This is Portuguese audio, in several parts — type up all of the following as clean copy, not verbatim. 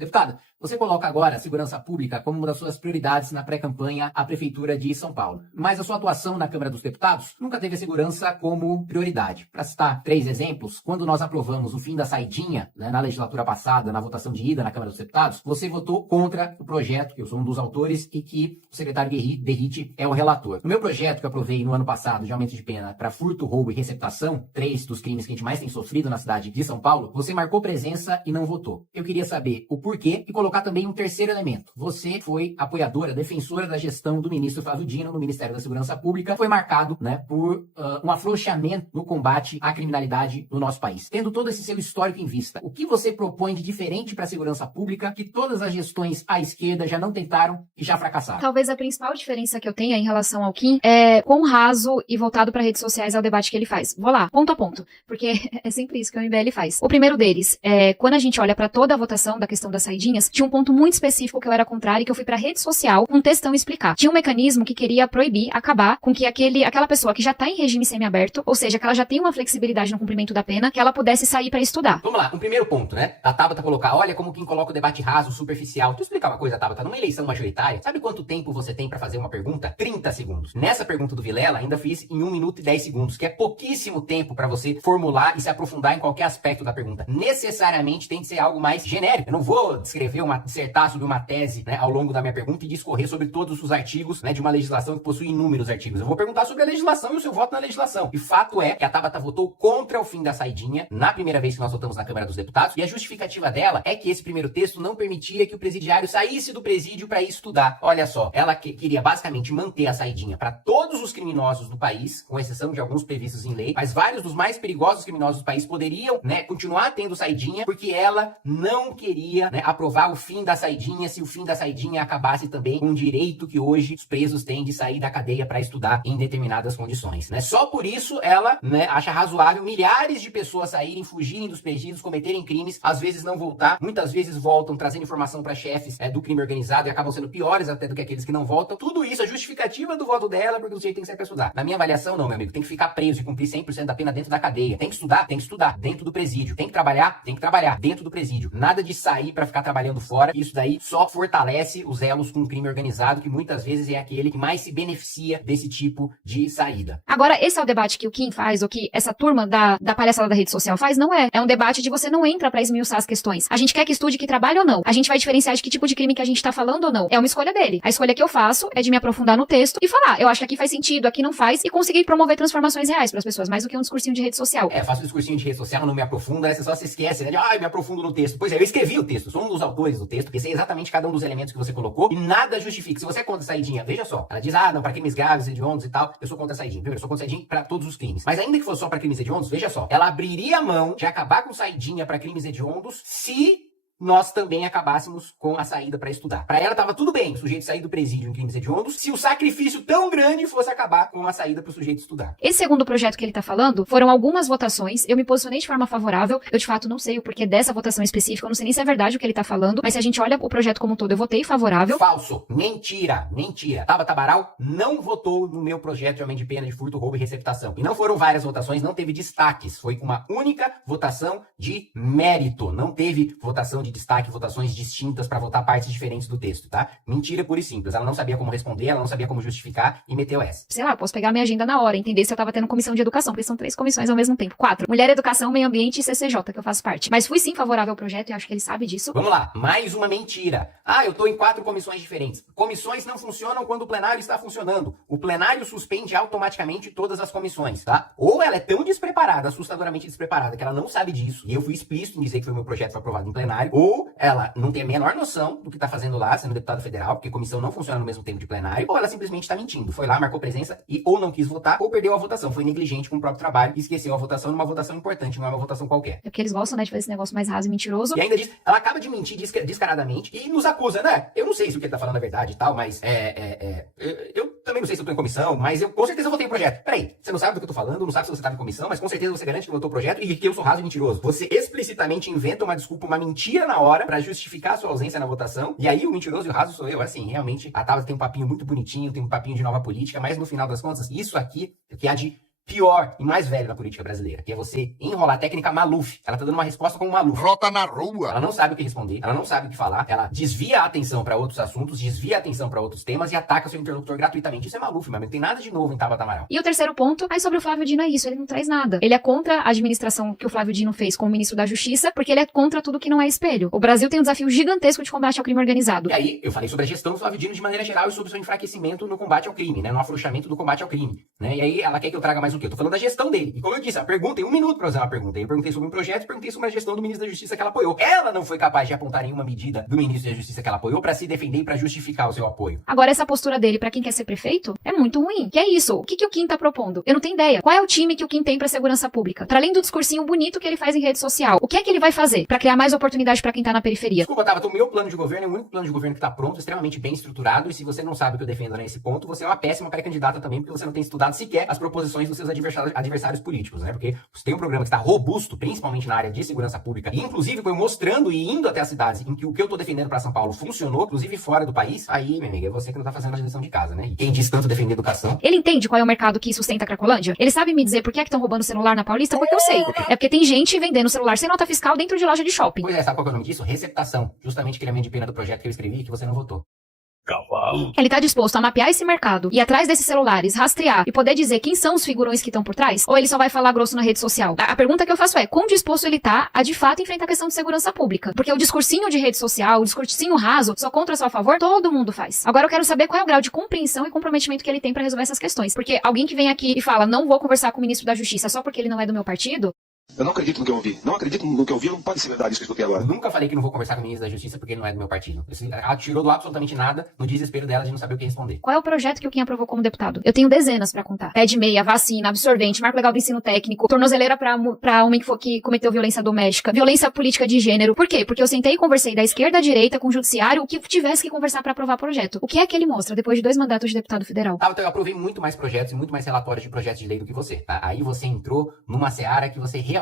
Deputada, você coloca agora a segurança pública como uma das suas prioridades na pré-campanha à Prefeitura de São Paulo. Mas a sua atuação na Câmara dos Deputados nunca teve a segurança como prioridade. Para citar 3 exemplos, quando nós aprovamos o fim da saidinha, né, na legislatura passada, na votação de ida na Câmara dos Deputados, você votou contra o projeto, que eu sou um dos autores, e que o secretário Derrite é o relator. No meu projeto que eu aprovei no ano passado de aumento de pena para furto, roubo e receptação, 3 dos crimes que a gente mais tem sofrido na cidade de São Paulo, você marcou presença e não votou. Eu queria saber o porquê e colocar também um terceiro elemento. Você foi apoiadora, defensora da gestão do ministro Flávio Dino no Ministério da Segurança Pública, foi marcado, né, por um afrouxamento no combate à criminalidade no nosso país. Tendo todo esse seu histórico em vista, o que você propõe de diferente para a segurança pública que todas as gestões à esquerda já não tentaram e já fracassaram? Talvez a principal diferença que eu tenha em relação ao Kim é quão raso e voltado para redes sociais é o debate que ele faz. Vou lá, ponto a ponto, porque é sempre isso que o MBL faz. O primeiro deles é quando a gente olha para toda a votação da questão das saidinhas, tinha um ponto muito específico que eu era contrário e que eu fui pra rede social com um textão explicar. Tinha um mecanismo que queria proibir, acabar com que aquela pessoa que já tá em regime semiaberto, ou seja, que ela já tem uma flexibilidade no cumprimento da pena, que ela pudesse sair pra estudar. Vamos lá, um primeiro ponto, né? A Tabata colocar, olha como quem coloca o debate raso, superficial. Deixa eu explicar uma coisa, Tabata, numa eleição majoritária, sabe quanto tempo você tem pra fazer uma pergunta? 30 segundos. Nessa pergunta do Vilela, ainda fiz em 1 minuto e 10 segundos, que é pouquíssimo tempo pra você formular e se aprofundar em qualquer aspecto da pergunta. Necessariamente tem que ser algo mais genérico. Eu não vou dissertar sobre uma tese, né, ao longo da minha pergunta e discorrer sobre todos os artigos, né, de uma legislação que possui inúmeros artigos. Eu vou perguntar sobre a legislação e o seu voto na legislação. E fato é que a Tabata votou contra o fim da saidinha na primeira vez que nós votamos na Câmara dos Deputados, e a justificativa dela é que esse primeiro texto não permitia que o presidiário saísse do presídio para ir estudar. Olha só, ela queria basicamente manter a saidinha para todos os criminosos do país, com exceção de alguns previstos em lei, mas vários dos mais perigosos criminosos do país poderiam, né, continuar tendo saidinha, porque ela não queria, né, aprovar o fim da saidinha se o fim da saidinha acabasse também com o direito que hoje os presos têm de sair da cadeia para estudar em determinadas condições, né? Só por isso ela, né, acha razoável milhares de pessoas saírem, fugirem dos presídios, cometerem crimes, às vezes não voltar, muitas vezes voltam trazendo informação para chefes do crime organizado e acabam sendo piores até do que aqueles que não voltam. Tudo isso é justificativa do voto dela, porque o sujeito tem que sair para estudar. Na minha avaliação, não, meu amigo, tem que ficar preso e cumprir 100% da pena dentro da cadeia. Tem que estudar dentro do presídio. Tem que trabalhar dentro do presídio. Nada de sair para ficar trabalhando fora. Isso daí só fortalece os elos com o crime organizado, que muitas vezes é aquele que mais se beneficia desse tipo de saída. Agora, esse é o debate que o Kim faz, ou que essa turma da palhaçada da rede social faz? Não é. É um debate de você não entra pra esmiuçar as questões. A gente quer que estude, que trabalhe ou não. A gente vai diferenciar de que tipo de crime que a gente tá falando ou não. É uma escolha dele. A escolha que eu faço é de me aprofundar no texto e falar, eu acho que aqui faz sentido, aqui não faz, e conseguir promover transformações reais pras pessoas, mais do que um discursinho de rede social. Faço um discursinho de rede social, não me aprofunda, essa só se esquece, né? Me aprofundo no texto. Pois é, eu escrevi o texto, sou um dos autores do texto, porque sei exatamente cada um dos elementos que você colocou, e nada justifica. Se você é contra a saidinha, veja só, ela diz, não, pra crimes graves, hediondos e tal, eu sou contra a saidinha. Primeiro, eu sou contra a saidinha pra todos os crimes. Mas ainda que fosse só pra crimes hediondos, veja só, ela abriria a mão de acabar com saidinha pra crimes hediondos se nós também acabássemos com a saída para estudar. Para ela tava tudo bem o sujeito sair do presídio em crimes hediondos, se o sacrifício tão grande fosse acabar com a saída para o sujeito estudar. Esse segundo projeto que ele tá falando, foram algumas votações, eu me posicionei de forma favorável, eu de fato não sei o porquê dessa votação específica, eu não sei nem se é verdade o que ele tá falando, mas se a gente olha o projeto como um todo, eu votei favorável. Falso, mentira. Tabata Amaral não votou no meu projeto de aumento de pena de furto, roubo e receptação. E não foram várias votações, não teve destaques, foi uma única votação de mérito, não teve votação de destaque, votações distintas para votar partes diferentes do texto, tá? Mentira pura e simples. Ela não sabia como responder, ela não sabia como justificar e meteu essa. Sei lá, eu posso pegar minha agenda na hora, entender se eu tava tendo comissão de educação, porque são 3 comissões ao mesmo tempo. 4. Mulher, Educação, Meio Ambiente e CCJ, que eu faço parte. Mas fui sim favorável ao projeto e acho que ele sabe disso. Vamos lá, mais uma mentira. Eu tô em 4 comissões diferentes. Comissões não funcionam quando o plenário está funcionando. O plenário suspende automaticamente todas as comissões, tá? Ou ela é tão despreparada, assustadoramente despreparada, que ela não sabe disso, e eu fui explícito em dizer que foi meu projeto foi aprovado em plenário, ou ela não tem a menor noção do que tá fazendo lá, sendo deputado federal, porque comissão não funciona no mesmo tempo de plenário, ou ela simplesmente tá mentindo. Foi lá, marcou presença e ou não quis votar, ou perdeu a votação. Foi negligente com o próprio trabalho e esqueceu a votação numa votação importante, não é uma votação qualquer. É porque eles gostam, né, de fazer esse negócio mais raso e mentiroso. E ainda diz, ela acaba de mentir descaradamente e nos acusa, né? Eu não sei se o que ele tá falando é verdade e tal, mas eu também não sei se eu tô em comissão, mas eu com certeza votei o projeto. Peraí, você não sabe do que eu tô falando, não sabe se você tava em comissão, mas com certeza você garante que votou o projeto e que eu sou raso e mentiroso. Você explicitamente inventa uma desculpa, uma mentira na hora pra justificar a sua ausência na votação, e aí o mentiroso e o raso sou eu. Assim, realmente, a Tabata tem um papinho muito bonitinho, tem um papinho de nova política, mas no final das contas, isso aqui é que há de pior e mais velho na política brasileira, que é você enrolar a técnica Maluf. Ela tá dando uma resposta como Maluf. Rota na rua. Ela não sabe o que responder, ela não sabe o que falar, ela desvia a atenção para outros assuntos, desvia a atenção para outros temas e ataca seu interlocutor gratuitamente. Isso é Maluf, mas não tem nada de novo em Tabata Amaral. E o terceiro ponto, aí sobre o Flávio Dino é isso, ele não traz nada. Ele é contra a administração que o Flávio Dino fez como ministro da Justiça, porque ele é contra tudo que não é espelho. O Brasil tem um desafio gigantesco de combate ao crime organizado. E aí, eu falei sobre a gestão do Flávio Dino de maneira geral e sobre o seu enfraquecimento no combate ao crime, né? No afrouxamento do combate ao crime, né? E aí, ela quer que eu traga mais o quê? Eu tô falando da gestão dele. E como eu disse, a pergunta, tem um minuto pra fazer uma pergunta. Eu perguntei sobre um projeto e perguntei sobre a gestão do ministro da Justiça que ela apoiou. Ela não foi capaz de apontar nenhuma medida do ministro da Justiça que ela apoiou pra se defender e pra justificar o seu apoio. Agora, essa postura dele pra quem quer ser prefeito é muito ruim. Que é isso? O que o Kim tá propondo? Eu não tenho ideia. Qual é o time que o Kim tem pra segurança pública? Pra além do discursinho bonito que ele faz em rede social, o que é que ele vai fazer pra criar mais oportunidade pra quem tá na periferia? Desculpa, Tabata, o meu plano de governo é o único plano de governo que tá pronto, extremamente bem estruturado, e se você não sabe o que eu defendo nesse ponto, você é uma péssima pré-candidata também, porque você não tem estudado sequer as proposições dos seus adversários políticos, né? Porque você tem um programa que está robusto, principalmente na área de segurança pública, e inclusive foi mostrando e indo até as cidades em que o que eu tô defendendo pra São Paulo funcionou, inclusive fora do país. Aí, minha amiga, é você que não tá fazendo a lição de casa, né? E quem diz tanto defender educação... Ele entende qual é o mercado que sustenta a Cracolândia? Ele sabe me dizer por que estão roubando celular na Paulista? Porque eu sei. É porque tem gente vendendo celular sem nota fiscal dentro de loja de shopping. Pois é, sabe qual é o nome disso? Receptação. Justamente aquele elemento de pena do projeto que eu escrevi e que você não votou. Cavalo. Ele tá disposto a mapear esse mercado, ir atrás desses celulares, rastrear e poder dizer quem são os figurões que estão por trás? Ou ele só vai falar grosso na rede social? A pergunta que eu faço é, quão disposto ele tá a de fato enfrentar a questão de segurança pública? Porque o discursinho de rede social, o discursinho raso, só contra, só a favor, todo mundo faz. Agora eu quero saber qual é o grau de compreensão e comprometimento que ele tem pra resolver essas questões. Porque alguém que vem aqui e fala, não vou conversar com o ministro da Justiça só porque ele não é do meu partido... Eu não acredito no que eu ouvi. Não acredito no que eu ouvi, não pode ser verdade isso que eu escutei agora. Eu nunca falei que não vou conversar com o ministro da Justiça porque ele não é do meu partido. Ela tirou do absolutamente nada no desespero dela de não saber o que responder. Qual é o projeto que o Kim aprovou como deputado? Eu tenho dezenas pra contar. Pé de meia, vacina, absorvente, marco legal do ensino técnico, tornozeleira pra homem que cometeu violência doméstica, violência política de gênero. Por quê? Porque eu sentei e conversei da esquerda à direita com o judiciário, o que tivesse que conversar pra aprovar projeto. O que é que ele mostra depois de 2 mandatos de deputado federal? Então eu aprovei muito mais projetos e muito mais relatórios de projetos de lei do que você, tá? Aí você entrou numa seara que você realmente...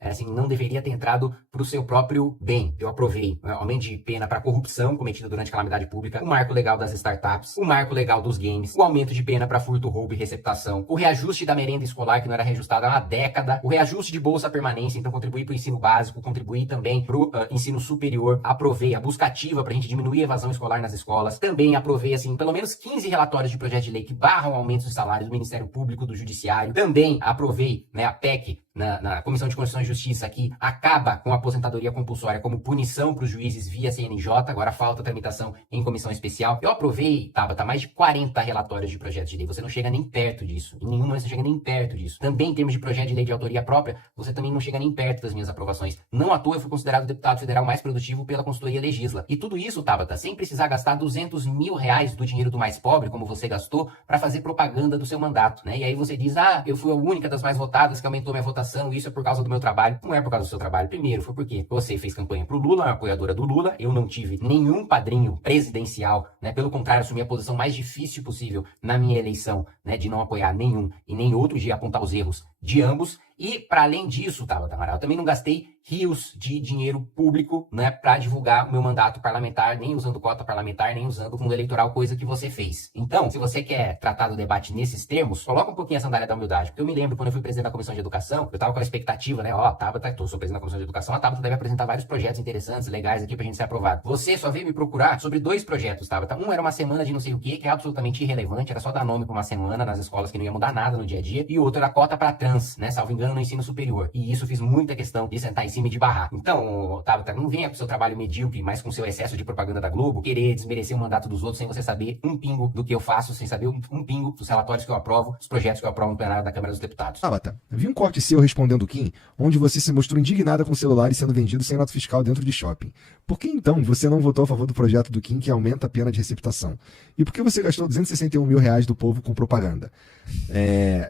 assim, não deveria ter entrado pro seu próprio bem. Eu aprovei aumento de pena para corrupção cometida durante calamidade pública, o marco legal das startups, o marco legal dos games, o aumento de pena para furto, roubo e receptação, o reajuste da merenda escolar que não era reajustada há uma década, o reajuste de bolsa permanência, então contribuir para o ensino básico, contribuir também pro ensino superior. Aprovei a busca ativa pra gente diminuir a evasão escolar nas escolas. Também aprovei, assim, pelo menos 15 relatórios de projeto de lei que barram aumentos de salários do Ministério Público, do Judiciário. Também aprovei, né, a PEC na Comissão de Constituição e Justiça, que acaba com a aposentadoria compulsória como punição para os juízes via CNJ, agora falta tramitação em comissão especial. Eu aprovei, Tabata, mais de 40 relatórios de projetos de lei, você não chega nem perto disso, em nenhum momento você chega nem perto disso. Também em termos de projeto de lei de autoria própria, você também não chega nem perto das minhas aprovações. Não à toa eu fui considerado o deputado federal mais produtivo pela consultoria Legisla. E tudo isso, Tabata, sem precisar gastar R$200 mil do dinheiro do mais pobre, como você gastou, para fazer propaganda do seu mandato, né? E aí você diz, eu fui a única das mais votadas que aumentou minha votação, isso é por causa do meu trabalho. Não é por causa do seu trabalho. Primeiro, foi porque você fez campanha pro Lula, é uma apoiadora do Lula. Eu não tive nenhum padrinho presidencial, né? Pelo contrário, assumi a posição mais difícil possível na minha eleição, né? De não apoiar nenhum e nem outro, de apontar os erros de ambos. E, para além disso, Tabata Amaral, eu também não gastei rios de dinheiro público, né, para divulgar o meu mandato parlamentar, nem usando cota parlamentar, nem usando fundo eleitoral, coisa que você fez. Então, se você quer tratar do debate nesses termos, coloca um pouquinho a sandália da humildade. Porque eu me lembro, quando eu fui presidente da Comissão de Educação, eu tava com a expectativa, né, Tabata, sou presidente da Comissão de Educação, a Tabata deve apresentar vários projetos interessantes, legais aqui pra gente ser aprovado. Você só veio me procurar sobre 2 projetos, Tabata. Um era uma semana de não sei o que é absolutamente irrelevante, era só dar nome pra uma semana nas escolas que não ia mudar nada no dia a dia, e o outro era cota pra trans, né, salvo engano, no ensino superior. E isso eu fiz muita questão de sentar em cima e de barrar. Então, Tabata, não venha com seu trabalho medíocre, mas com seu excesso de propaganda da Globo, querer desmerecer o mandato dos outros sem você saber um pingo do que eu faço, sem saber um pingo dos relatórios que eu aprovo, dos projetos que eu aprovo no plenário da Câmara dos Deputados. Tabata, vi um corte seu respondendo o Kim, onde você se mostrou indignada com celulares sendo vendidos sem nota fiscal dentro de shopping. Por que então você não votou a favor do projeto do Kim que aumenta a pena de receptação? E por que você gastou R$261 mil do povo com propaganda?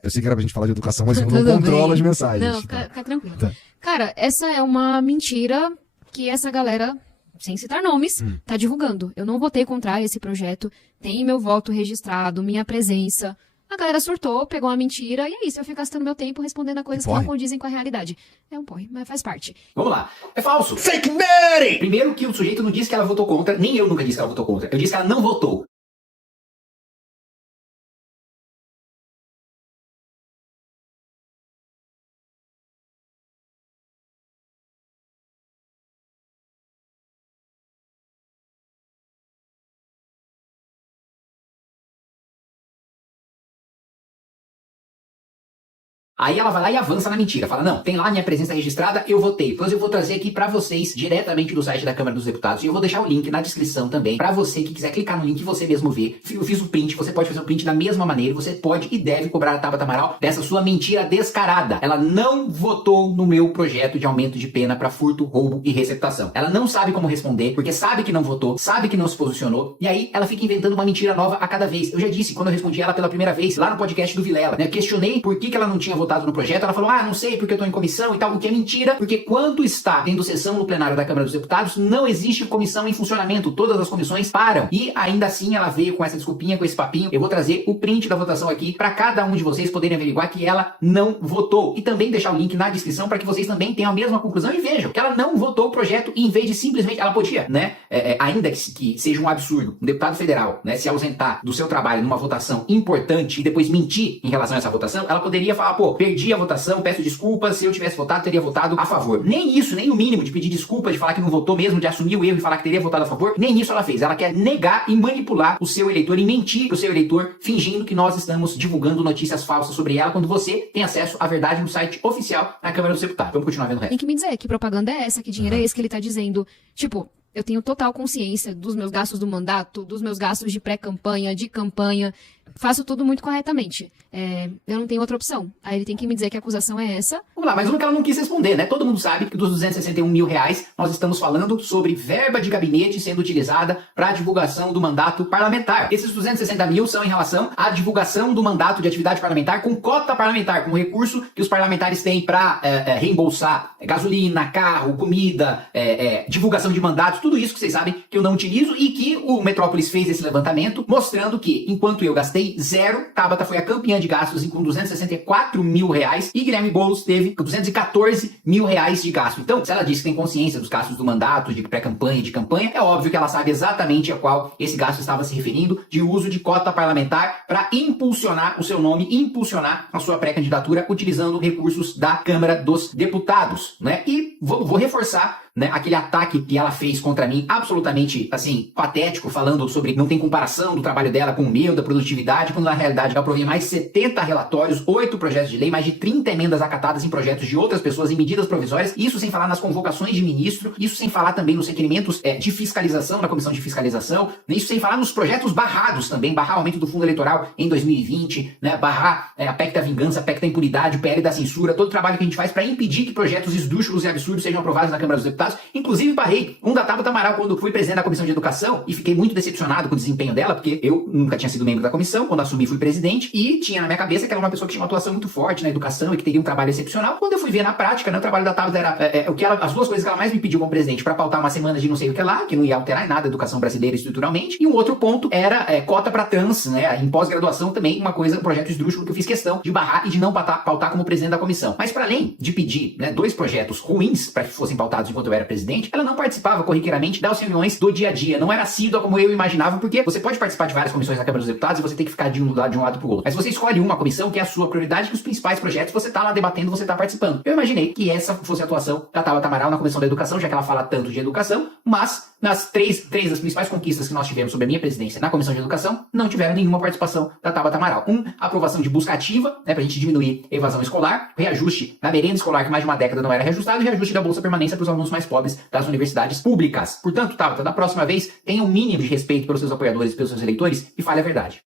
Eu sei que era pra gente falar de educação, mas eu não controlo as mensagens. Não, fica tranquilo. Tá. Cara, essa é uma mentira que essa galera, sem citar nomes, tá divulgando. Eu não votei contra esse projeto, tem meu voto registrado, minha presença. A galera surtou, pegou uma mentira, e é isso, eu fico gastando meu tempo respondendo a coisas que não condizem com a realidade. É um porre, mas faz parte. Vamos lá. É falso. Fake Mary! Primeiro que o sujeito não disse que ela votou contra, nem eu nunca disse que ela votou contra. Eu disse que ela não votou. Aí ela vai lá e avança na mentira. Fala, não, tem lá minha presença registrada, eu votei. Pois eu vou trazer aqui pra vocês, diretamente do site da Câmara dos Deputados. E eu vou deixar o link na descrição também, pra você que quiser clicar no link e você mesmo ver. Eu fiz o print, você pode fazer o print da mesma maneira. Você pode e deve cobrar a Tabata Amaral dessa sua mentira descarada. Ela não votou no meu projeto de aumento de pena pra furto, roubo e receptação. Ela não sabe como responder, porque sabe que não votou, sabe que não se posicionou. E aí ela fica inventando uma mentira nova a cada vez. Eu já disse, quando eu respondi ela pela primeira vez, lá no podcast do Vilela, né? Questionei por que ela não tinha votado no projeto, ela falou, não sei, porque eu tô em comissão e tal, o que é mentira, porque quando está tendo sessão no plenário da Câmara dos Deputados, não existe comissão em funcionamento, todas as comissões param, e ainda assim ela veio com essa desculpinha, com esse papinho. Eu vou trazer o print da votação aqui, pra cada um de vocês poderem averiguar que ela não votou, e também deixar o link na descrição para que vocês também tenham a mesma conclusão e vejam que ela não votou o projeto, e em vez de simplesmente, ela podia, né, ainda que seja um absurdo, um deputado federal, né, se ausentar do seu trabalho numa votação importante e depois mentir em relação a essa votação, ela poderia falar, pô, perdi a votação, peço desculpas, se eu tivesse votado, teria votado a favor. Nem isso, nem o mínimo de pedir desculpas, de falar que não votou mesmo, de assumir o erro e falar que teria votado a favor, nem isso ela fez. Ela quer negar e manipular o seu eleitor e mentir pro seu eleitor, fingindo que nós estamos divulgando notícias falsas sobre ela, quando você tem acesso à verdade no site oficial da Câmara dos Deputados. Vamos continuar vendo o resto. Tem que me dizer que propaganda é essa, que dinheiro é esse que ele tá dizendo. Tipo, eu tenho total consciência dos meus gastos do mandato, dos meus gastos de pré-campanha, de campanha. Faço tudo muito corretamente. Eu não tenho outra opção. Aí ele tem que me dizer que a acusação é essa. Vamos lá, mas uma que ela não quis responder, né? Todo mundo sabe que dos 261 mil reais, nós estamos falando sobre verba de gabinete sendo utilizada para divulgação do mandato parlamentar. Esses 260 mil são em relação à divulgação do mandato de atividade parlamentar com cota parlamentar, com recurso que os parlamentares têm para reembolsar gasolina, carro, comida, divulgação de mandatos, tudo isso que vocês sabem que eu não utilizo e que o Metrópolis fez esse levantamento, mostrando que, enquanto eu gastei zero, Tabata foi a campeã de gastos com 264 mil reais e Guilherme Boulos teve 214 mil reais de gasto. Então, se ela disse que tem consciência dos gastos do mandato, de pré-campanha e de campanha, é óbvio que ela sabe exatamente a qual esse gasto estava se referindo, de uso de cota parlamentar para impulsionar o seu nome, impulsionar a sua pré-candidatura utilizando recursos da Câmara dos Deputados, né? E vou reforçar, né, aquele ataque que ela fez contra mim, absolutamente, assim, patético, falando sobre não tem comparação do trabalho dela com o meu, da produtividade, quando na realidade eu aprovei mais 70 relatórios, 8 projetos de lei, mais de 30 emendas acatadas em projetos de outras pessoas, em medidas provisórias, isso sem falar nas convocações de ministro, isso sem falar também nos requerimentos de fiscalização, da Comissão de Fiscalização, isso sem falar nos projetos barrados também, barrar o aumento do fundo eleitoral em 2020, né, barrar a PEC da vingança, a PEC da impunidade, o PL da censura, todo o trabalho que a gente faz para impedir que projetos esdrúxulos e absurdos sejam aprovados na Câmara dos Deputados. Inclusive barrei um da Tabata Amaral quando fui presidente da Comissão de Educação e fiquei muito decepcionado com o desempenho dela, porque eu nunca tinha sido membro da comissão, quando assumi fui presidente e tinha na minha cabeça que ela era uma pessoa que tinha uma atuação muito forte na educação e que teria um trabalho excepcional. Quando eu fui ver na prática, né, o trabalho da Tabata era as duas coisas que ela mais me pediu como presidente para pautar uma semana de não sei o que lá, que não ia alterar em nada a educação brasileira estruturalmente, e um outro ponto era cota para trans, né, em pós-graduação também, um projeto esdrúxulo que eu fiz questão de barrar e de não pautar como presidente da comissão. Mas para além de pedir, né, 2 projetos ruins para que fossem pautados enquanto eu era presidente, ela não participava corriqueiramente das reuniões do dia a dia, não era assídua como eu imaginava, porque você pode participar de várias comissões da Câmara dos Deputados e você tem que ficar de um lado pro outro. Mas você escolhe uma comissão que é a sua prioridade, que os principais projetos você tá lá debatendo, você tá participando. Eu imaginei que essa fosse a atuação da Tabata Amaral na Comissão da Educação, já que ela fala tanto de educação, mas nas três das principais conquistas que nós tivemos sobre a minha presidência na Comissão de Educação, não tiveram nenhuma participação da Tabata Amaral. Aprovação de busca ativa, né, pra gente diminuir a evasão escolar, reajuste da merenda escolar que mais de uma década não era reajustado, e reajuste da Bolsa Permanência para os alunos mais pobres das universidades públicas. Portanto, Tabata, da próxima vez, tenha um mínimo de respeito pelos seus apoiadores e pelos seus eleitores e fale a verdade.